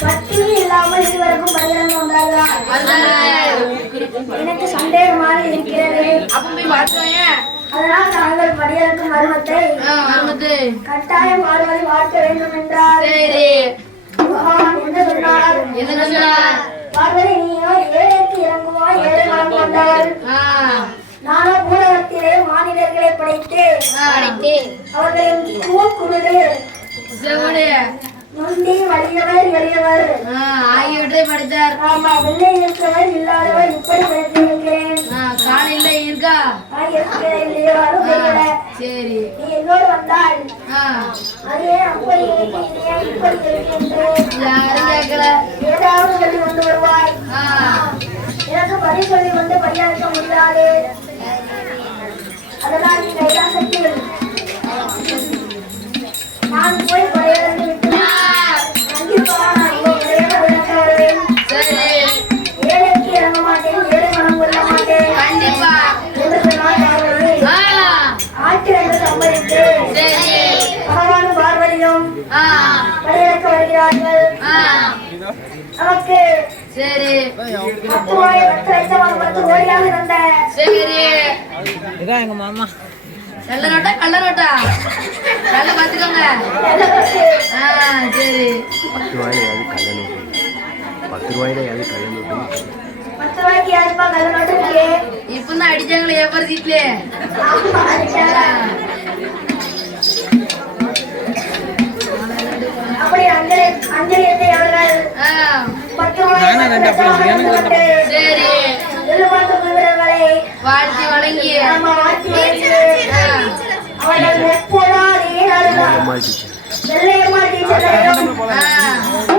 பத்தினி இல்லாமல் இதுவரைக்கும் பரிகாரம் வந்தார்களா எனக்கு சந்தேகமாக இருக்கிறது அதனால் நாங்கள் பரிகாரக்கும் மர்மத்தை கட்டாயம் வாழ்வதை பார்க்க வேண்டும் என்றார் என்ன சொன்னார்? என்ன சொன்னார்? நீயோ ஏழைக்கு இறங்குவா ஏழை மனம் கொண்டார். நானோ பூலகத்திலே மாநிலர்களை அவர்களின் முந்தி வலியவர் எளியவர். ஆகியவற்றை படித்தார். ஆமா வெள்ளை இருக்கிறவர் இல்லாதவர் இப்படி படைத்திருக்கிறேன். ஆ, காலையில இருக்கா? சரி. நீ என்னோடு வந்தால் அது அப்படி இப்படி கேட்கல. ஏதாவது சொல்லி கொண்டு வருவாய் ஆ, எனக்கு பதில் சொல்லி கொண்டு பரியாற்ற முடியாது. அதனால் நீ கைலாசத்தில் நான் லட்சம் பத்து கோடியாக இருந்த சரி. இதான் எங்க மாமா. கள்ள நோட்டா கள்ள நோட்டா? கள்ள பாத்துக்கோங்க ஆ சரி. பத்து ரூபாயில ஏதாவது கள்ள நோட்டு? பத்து ரூபாயில ஏதாவது கள்ள நோட்டு பத்து ரூபாய்க்கு யாருப்பா கல்ல நோட்டு இருக்கு? இப்பதான் அடிச்சாங்களே ஏப்பர் சீட்ல பத்து ரூபாய் பத்து லட்சம் கொடுத்து சரி வாழ்த்தி வைத்து அவர்கள் அம்மா டீச்சர் வெள்ளையம்மா டீச்சரையும் ஆ,